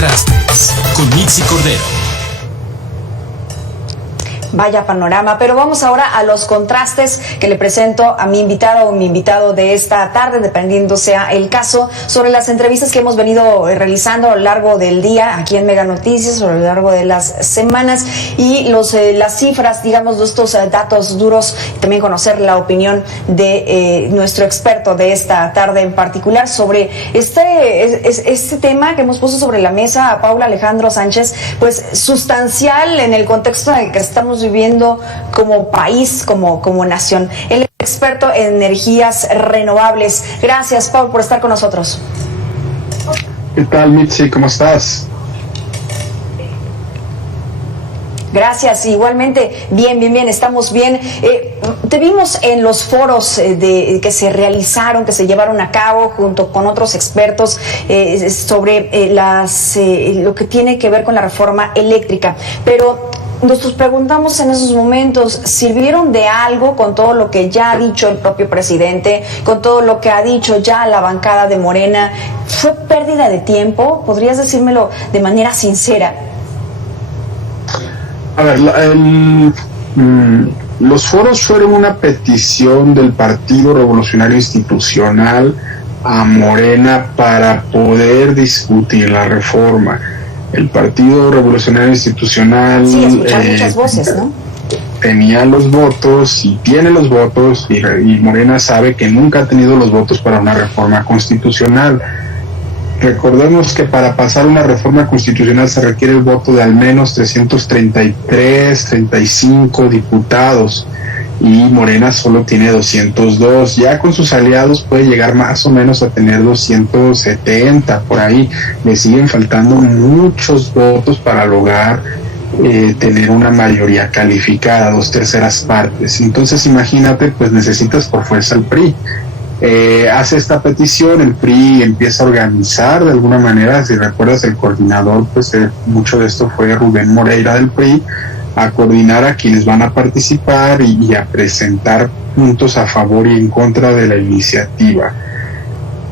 Contrastes con Mitzi Cordero. Vaya panorama, pero vamos ahora a los contrastes que le presento a mi invitada o mi invitado de esta tarde, dependiendo sea el caso, sobre las entrevistas que hemos venido realizando a lo largo del día aquí en Mega Noticias, a lo largo de las semanas, y las cifras, digamos, de estos datos duros, también conocer la opinión de nuestro experto de esta tarde en particular sobre este tema que hemos puesto sobre la mesa a Paula Alejandro Sánchez, pues sustancial en el contexto en el que estamos viviendo como país, como nación. Él es experto en energías renovables. Gracias, Paul, por estar con nosotros. ¿Qué tal, Mitzi? ¿Cómo estás? Gracias, igualmente, bien, estamos bien. Te vimos en los foros que se realizaron, que se llevaron a cabo junto con otros expertos sobre lo que tiene que ver con la reforma eléctrica, pero nos preguntamos en esos momentos, ¿sirvieron de algo con todo lo que ya ha dicho el propio presidente, con todo lo que ha dicho ya la bancada de Morena? ¿Fue pérdida de tiempo? ¿Podrías decírmelo de manera sincera? A ver, los foros fueron una petición del Partido Revolucionario Institucional a Morena para poder discutir la reforma. El Partido Revolucionario Institucional muchas voces, ¿no? Tenía los votos y tiene los votos, y Morena sabe que nunca ha tenido los votos para una reforma constitucional. Recordemos que para pasar una reforma constitucional se requiere el voto de al menos 35 diputados, y Morena solo tiene 202. Ya con sus aliados puede llegar más o menos a tener 270 por ahí. Le siguen faltando muchos votos para lograr tener una mayoría calificada, 2/3 partes. Entonces imagínate, pues necesitas por fuerza el PRI. Hace esta petición, el PRI empieza a organizar de alguna manera. Si recuerdas, el coordinador, pues mucho de esto fue Rubén Moreira del PRI, a coordinar a quienes van a participar y a presentar puntos a favor y en contra de la iniciativa.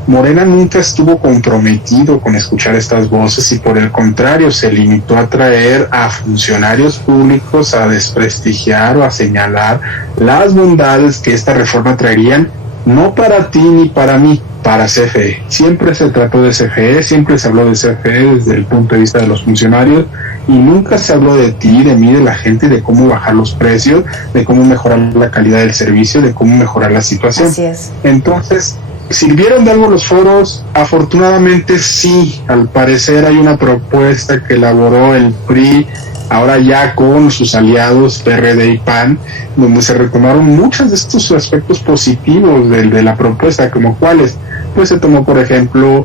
Morena nunca estuvo comprometido con escuchar estas voces, y por el contrario se limitó a traer a funcionarios públicos a desprestigiar o a señalar las bondades que esta reforma traerían, no para ti ni para mí, para CFE. Siempre se trató de CFE, siempre se habló de CFE desde el punto de vista de los funcionarios, y nunca se habló de ti, de mí, de la gente, de cómo bajar los precios, de cómo mejorar la calidad del servicio, de cómo mejorar la situación. Así es. Entonces, ¿sirvieron de algo los foros? Afortunadamente sí. Al parecer hay una propuesta que elaboró el PRI, ahora ya con sus aliados PRD y PAN, donde se retomaron muchos de estos aspectos positivos de la propuesta, como cuáles. Pues se tomó, por ejemplo,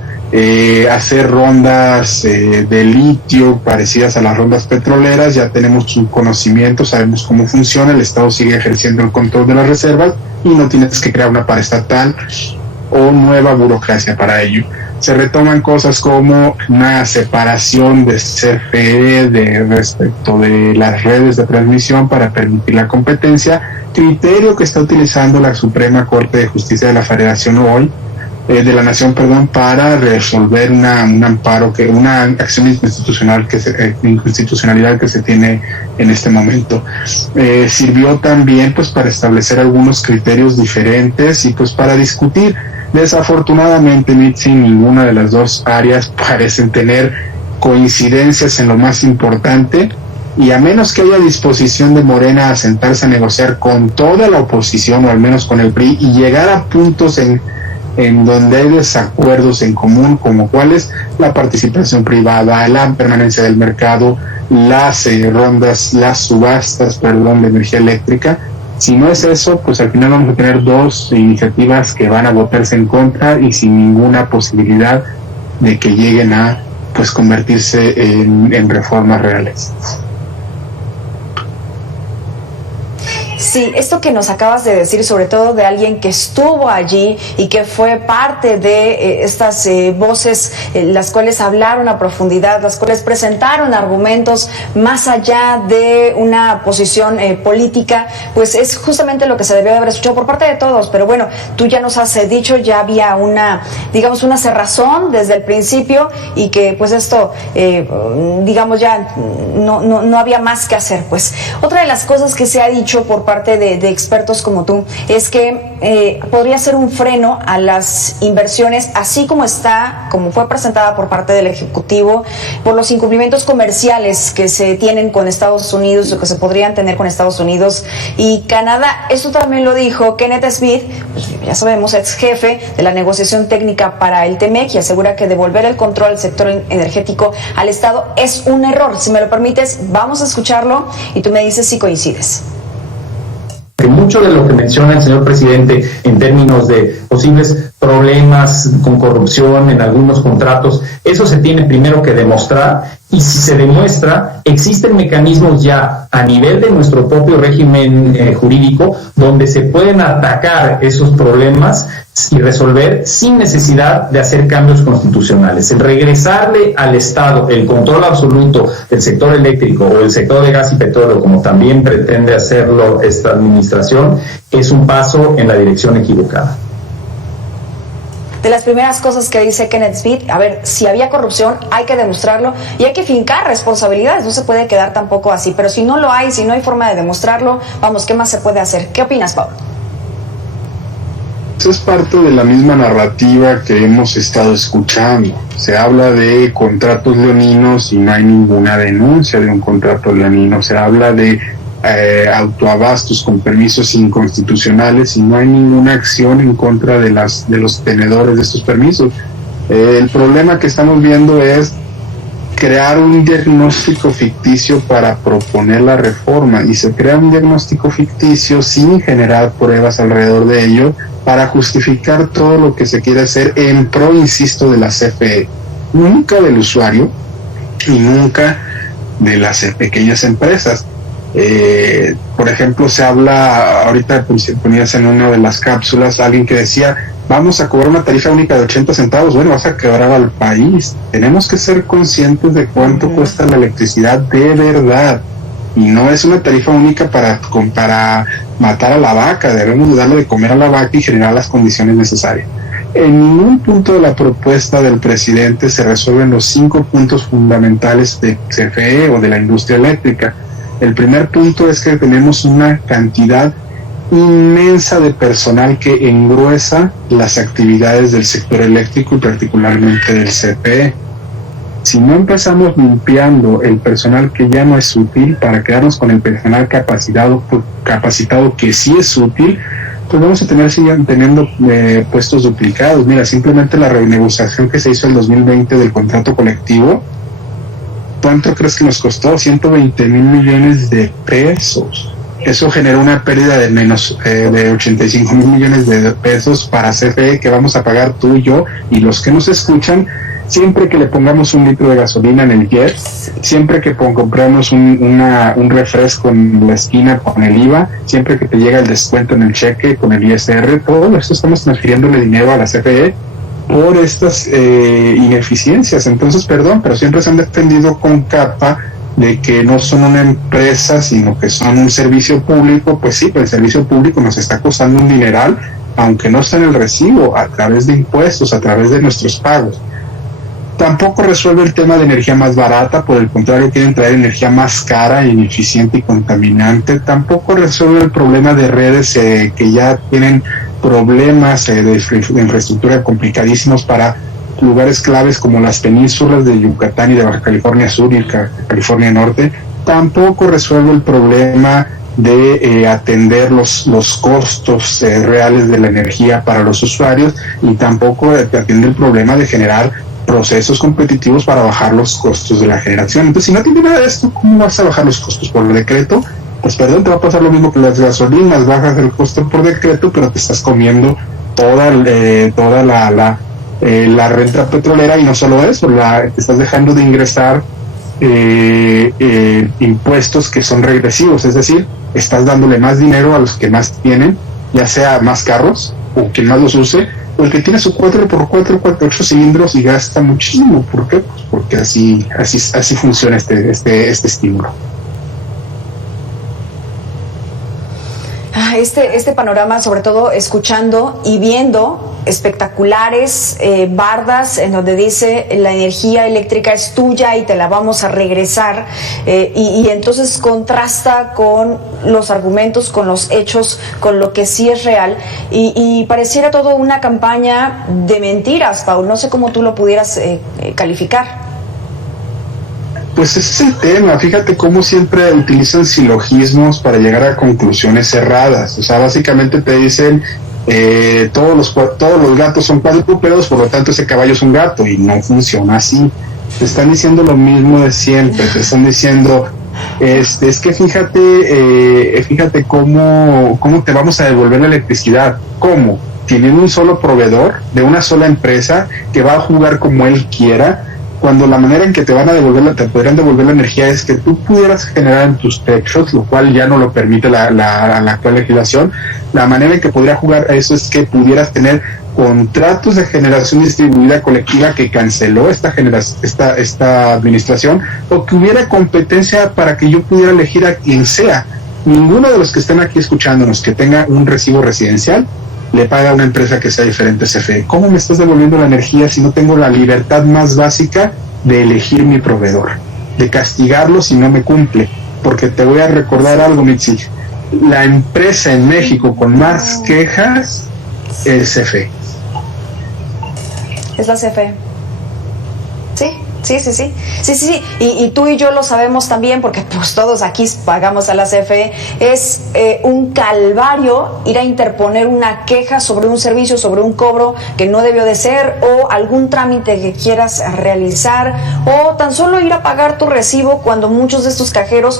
hacer rondas de litio parecidas a las rondas petroleras. Ya tenemos un conocimiento, sabemos cómo funciona, el Estado sigue ejerciendo el control de las reservas y no tienes que crear una paraestatal o nueva burocracia para ello. Se retoman cosas como una separación de CFE respecto de las redes de transmisión para permitir la competencia, criterio que está utilizando la Suprema Corte de Justicia de la Federación hoy, de la Nación, para resolver un amparo, una acción inconstitucionalidad que se tiene en este momento. Sirvió también pues para establecer algunos criterios diferentes y pues para discutir. Desafortunadamente, Mitzi, ninguna de las dos áreas parecen tener coincidencias en lo más importante, y a menos que haya disposición de Morena a sentarse a negociar con toda la oposición, o al menos con el PRI, y llegar a puntos en donde hay desacuerdos en común, como cuáles: la participación privada, la permanencia del mercado, las subastas de energía eléctrica. Si no es eso, pues al final vamos a tener dos iniciativas que van a votarse en contra y sin ninguna posibilidad de que lleguen a pues convertirse en reformas reales. Sí, esto que nos acabas de decir, sobre todo de alguien que estuvo allí y que fue parte de estas voces, las cuales hablaron a profundidad, las cuales presentaron argumentos más allá de una posición política, pues es justamente lo que se debió de haber escuchado por parte de todos. Pero bueno, tú ya nos has dicho, ya había una cerrazón desde el principio y que pues esto, digamos, ya no había más que hacer. Pues otra de las cosas que se ha dicho por parte de expertos como tú es que podría ser un freno a las inversiones, así como fue presentada por parte del Ejecutivo, por los incumplimientos comerciales que se tienen con Estados Unidos o que se podrían tener con Estados Unidos y Canadá. Esto también lo dijo Kenneth Smith, pues ya sabemos, ex jefe de la negociación técnica para el TEMEC, y asegura que devolver el control del sector energético al Estado es un error. Si me lo permites, vamos a escucharlo y tú me dices si coincides. Que mucho de lo que menciona el señor presidente en términos de posibles problemas con corrupción en algunos contratos, eso se tiene primero que demostrar, y si se demuestra, existen mecanismos ya a nivel de nuestro propio régimen jurídico donde se pueden atacar esos problemas y resolver sin necesidad de hacer cambios constitucionales. El regresarle al Estado el control absoluto del sector eléctrico o el sector de gas y petróleo, como también pretende hacerlo esta administración, es un paso en la dirección equivocada. De las primeras cosas que dice Kenneth Smith, a ver, si había corrupción hay que demostrarlo y hay que fincar responsabilidades, no se puede quedar tampoco así, pero si no lo hay, si no hay forma de demostrarlo, vamos, ¿qué más se puede hacer? ¿Qué opinas, Pablo? Eso es parte de la misma narrativa que hemos estado escuchando. Se habla de contratos leoninos y no hay ninguna denuncia de un contrato leonino. Se habla de autoabastos con permisos inconstitucionales y no hay ninguna acción en contra de los tenedores de estos permisos. El problema que estamos viendo es crear un diagnóstico ficticio para proponer la reforma, y se crea un diagnóstico ficticio sin generar pruebas alrededor de ello para justificar todo lo que se quiere hacer en pro, insisto, de la CFE, nunca del usuario y nunca de las pequeñas empresas. Por ejemplo, se habla, ahorita ponías en una de las cápsulas alguien que decía, vamos a cobrar una tarifa única de 80 centavos, bueno, vas a quebrar al país. Tenemos que ser conscientes de cuánto cuesta la electricidad de verdad, y no es una tarifa única para matar a la vaca. Debemos darle de comer a la vaca y generar las condiciones necesarias. En ningún punto de la propuesta del presidente se resuelven los 5 puntos fundamentales de CFE o de la industria eléctrica. El primer punto es que tenemos una cantidad inmensa de personal que engruesa las actividades del sector eléctrico y particularmente del CFE. Si no empezamos limpiando el personal que ya no es útil para quedarnos con el personal capacitado que sí es útil, pues vamos a seguir teniendo puestos duplicados. Mira, simplemente la renegociación que se hizo en 2020 del contrato colectivo, ¿cuánto crees que nos costó? 120 mil millones de pesos. Eso generó una pérdida de 85 mil millones de pesos para CFE, que vamos a pagar tú y yo y los que nos escuchan siempre que le pongamos un litro de gasolina en el jet, siempre que compramos un refresco en la esquina con el IVA, siempre que te llega el descuento en el cheque con el ISR. Todo esto estamos transfiriéndole dinero a la CFE por estas ineficiencias. Entonces, perdón, pero siempre se han defendido con capa de que no son una empresa, sino que son un servicio público. Pues sí, pero el servicio público nos está costando un dineral, aunque no está en el recibo, a través de impuestos, a través de nuestros pagos. Tampoco resuelve el tema de energía más barata, por el contrario, quieren traer energía más cara, ineficiente y contaminante. Tampoco resuelve el problema de redes que ya tienen problemas de infraestructura complicadísimos para lugares claves como las penínsulas de Yucatán y de Baja California Sur y California Norte. Tampoco resuelve el problema de atender los costos reales de la energía para los usuarios, y tampoco atiende el problema de generar procesos competitivos para bajar los costos de la generación. Entonces, si no tiene nada de esto, ¿cómo vas a bajar los costos por decreto? Pues perdón, te va a pasar lo mismo que las gasolinas, bajas el costo por decreto, pero te estás comiendo toda la renta petrolera, y no solo eso, te estás dejando de ingresar impuestos que son regresivos, es decir, estás dándole más dinero a los que más tienen, ya sea más carros o quien más los use, o el que tiene su 4x4, 8 cilindros y gasta muchísimo. ¿Por qué? Pues porque así funciona este estímulo. Este panorama, sobre todo escuchando y viendo espectaculares bardas en donde dice la energía eléctrica es tuya y te la vamos a regresar, y entonces contrasta con los argumentos, con los hechos, con lo que sí es real, y pareciera todo una campaña de mentiras, Paul. No sé cómo tú lo pudieras calificar. Pues ese es el tema. Fíjate cómo siempre utilizan silogismos para llegar a conclusiones cerradas. O sea, básicamente te dicen todos los gatos son cuadrúpedos, por lo tanto ese caballo es un gato, y no funciona así. Te están diciendo lo mismo de siempre. Te están diciendo es que fíjate cómo te vamos a devolver la electricidad. ¿Cómo? Tienen un solo proveedor de una sola empresa que va a jugar como él quiera, cuando la manera en que te podrían devolver la energía es que tú pudieras generar en tus techos, lo cual ya no lo permite la actual legislación. La manera en que podría jugar eso es que pudieras tener contratos de generación distribuida colectiva que canceló esta administración, o que hubiera competencia para que yo pudiera elegir a quien sea. Ninguno de los que estén aquí escuchándonos que tenga un recibo residencial le paga a una empresa que sea diferente a CFE. ¿Cómo me estás devolviendo la energía si no tengo la libertad más básica de elegir mi proveedor, de castigarlo si no me cumple? Porque te voy a recordar algo, Mitzi. La empresa en México con más quejas es CFE. Es la CFE. Sí. Y tú y yo lo sabemos también, porque pues todos aquí pagamos a la CFE. Es un calvario ir a interponer una queja sobre un servicio, sobre un cobro que no debió de ser, o algún trámite que quieras realizar, o tan solo ir a pagar tu recibo cuando muchos de estos cajeros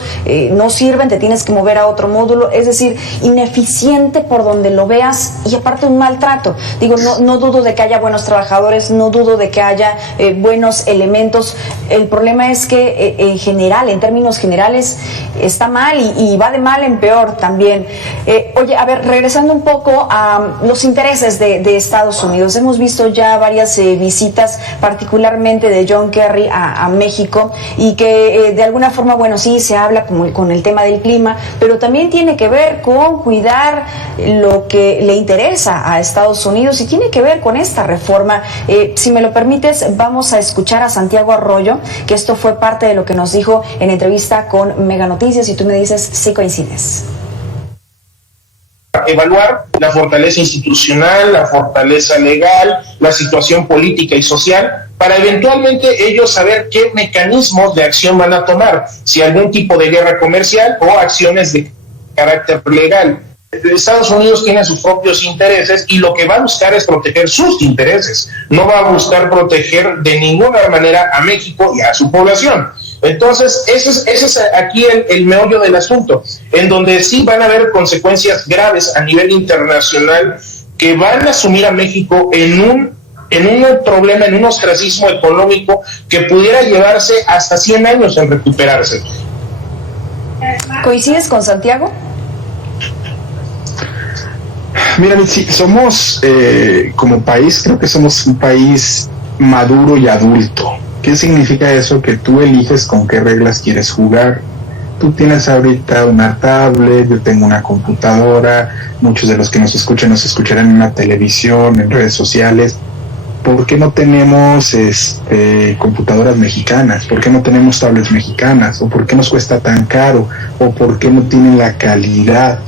no sirven, te tienes que mover a otro módulo. Es decir, ineficiente por donde lo veas, y aparte un maltrato. Digo, no dudo de que haya buenos trabajadores, no dudo de que haya buenos elementos. El problema es que en general, en términos generales, está mal, y va de mal en peor también. Oye, a ver, regresando un poco a los intereses de Estados Unidos. Hemos visto ya varias visitas, particularmente de John Kerry a México, y que de alguna forma, bueno, sí, se habla con el tema del clima, pero también tiene que ver con cuidar lo que le interesa a Estados Unidos, y tiene que ver con esta reforma. Si me lo permites, vamos a escuchar a Santiago Arroyo, que esto fue parte de lo que nos dijo en entrevista con Mega Noticias, y tú me dices si coincides. Evaluar la fortaleza institucional, la fortaleza legal, la situación política y social, para eventualmente ellos saber qué mecanismos de acción van a tomar, si algún tipo de guerra comercial o acciones de carácter legal. Estados Unidos tiene sus propios intereses, y lo que va a buscar es proteger sus intereses. No va a buscar proteger de ninguna manera a México y a su población. Entonces, ese es aquí el meollo del asunto, en donde sí van a haber consecuencias graves a nivel internacional que van a asumir a México en un problema, en un ostracismo económico que pudiera llevarse hasta 100 años en recuperarse. ¿Coincides con Santiago? Mira, Mitzi, somos como país, creo que somos un país maduro y adulto. ¿Qué significa eso? Que tú eliges con qué reglas quieres jugar. Tú tienes ahorita una tablet, yo tengo una computadora, muchos de los que nos escucharán en una televisión, en redes sociales. ¿Por qué no tenemos computadoras mexicanas? ¿Por qué no tenemos tablets mexicanas? ¿O por qué nos cuesta tan caro? ¿O por qué no tienen la calidad?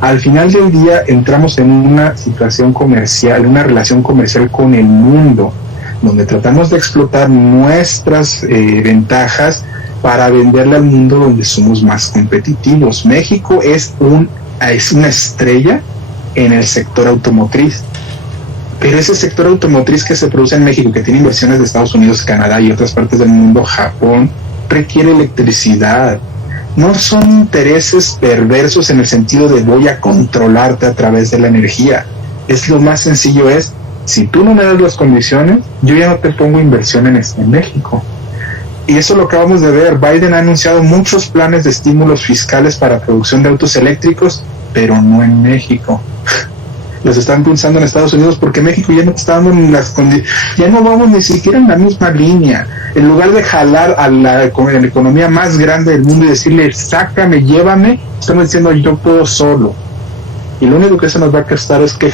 Al final del día entramos en una situación comercial, una relación comercial con el mundo, donde tratamos de explotar nuestras ventajas para venderle al mundo donde somos más competitivos. México es una estrella en el sector automotriz, pero ese sector automotriz que se produce en México, que tiene inversiones de Estados Unidos, Canadá y otras partes del mundo, Japón, requiere electricidad. No son intereses perversos en el sentido de voy a controlarte a través de la energía. Es lo más sencillo, si tú no me das las condiciones, yo ya no te pongo inversión en México. Y eso lo acabamos de ver. Biden ha anunciado muchos planes de estímulos fiscales para producción de autos eléctricos, pero no en México. Los están impulsando en Estados Unidos porque México ya no está dando las condiciones, ya no vamos ni siquiera en la misma línea. En lugar de jalar a la economía más grande del mundo y decirle, sácame, llévame, estamos diciendo, yo puedo solo. Y lo único que eso nos va a costar es que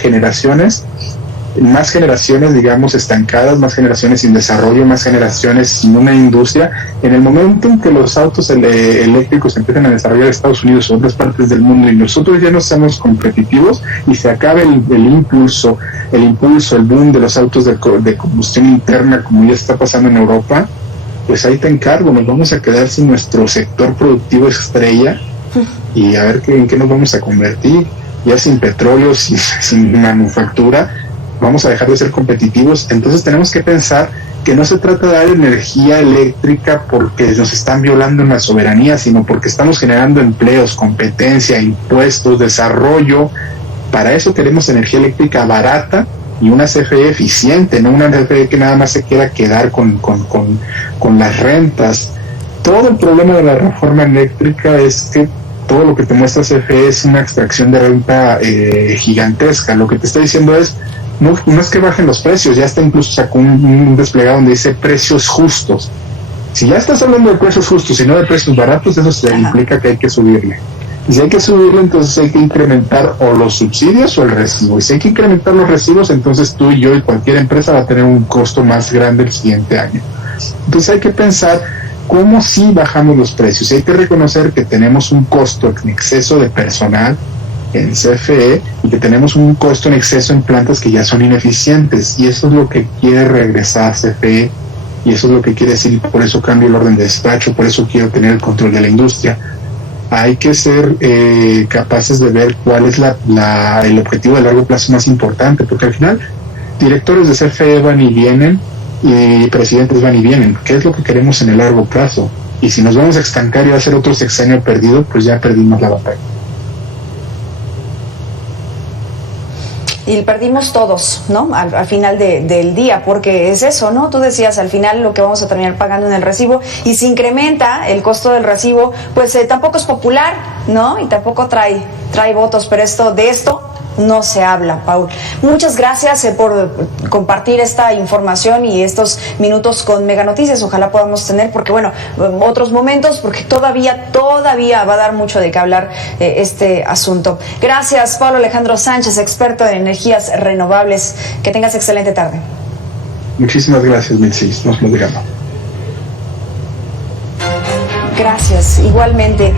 más generaciones, digamos, estancadas, más generaciones sin desarrollo, más generaciones sin una industria. En el momento en que los autos eléctricos empiezan a desarrollar en Estados Unidos o otras partes del mundo y nosotros ya no seamos competitivos y se acabe el impulso, el boom de los autos de combustión interna, como ya está pasando en Europa, pues ahí te encargo, nos vamos a quedar sin nuestro sector productivo estrella y a ver en qué nos vamos a convertir. Ya sin petróleo, sin manufactura, vamos a dejar de ser competitivos. Entonces tenemos que pensar que no se trata de dar energía eléctrica porque nos están violando en la soberanía, sino porque estamos generando empleos, competencia, impuestos, desarrollo. Para eso queremos energía eléctrica barata y una CFE eficiente, no una CFE que nada más se quiera quedar con las rentas. Todo el problema de la reforma eléctrica es que todo lo que te muestra CFE es una extracción de renta gigantesca. Lo que te está diciendo es, no es que bajen los precios, ya está incluso sacó un desplegado donde dice precios justos. Si ya estás hablando de precios justos y no de precios baratos, eso implica que hay que subirle. Y si hay que subirle, entonces hay que incrementar o los subsidios o el recibo. Y si hay que incrementar los recibos, entonces tú y yo y cualquier empresa va a tener un costo más grande el siguiente año. Entonces hay que pensar cómo sí bajamos los precios. Y hay que reconocer que tenemos un costo en exceso de personal en CFE y que tenemos un costo en exceso en plantas que ya son ineficientes, y eso es lo que quiere regresar a CFE, y eso es lo que quiere decir, por eso cambio el orden de despacho, por eso quiero tener el control de la industria. Hay que ser capaces de ver cuál es el objetivo de largo plazo más importante, porque al final directores de CFE van y vienen y presidentes van y vienen. ¿Qué es lo que queremos en el largo plazo? Y si nos vamos a estancar y va a ser otro sexenio perdido, pues ya perdimos la batalla. Y perdimos todos, ¿no? Al final del día, porque es eso, ¿no? Tú decías, al final lo que vamos a terminar pagando en el recibo, y si incrementa el costo del recibo, pues tampoco es popular, ¿no? Y tampoco trae votos, pero de esto no se habla, Paul. Muchas gracias por compartir esta información y estos minutos con Mega Noticias. Ojalá podamos tener, porque bueno, otros momentos, porque todavía va a dar mucho de qué hablar este asunto. Gracias, Pablo Alejandro Sánchez, experto en energías renovables. Que tengas excelente tarde. Muchísimas gracias, Milcy. Nos lo digamos. Gracias, igualmente.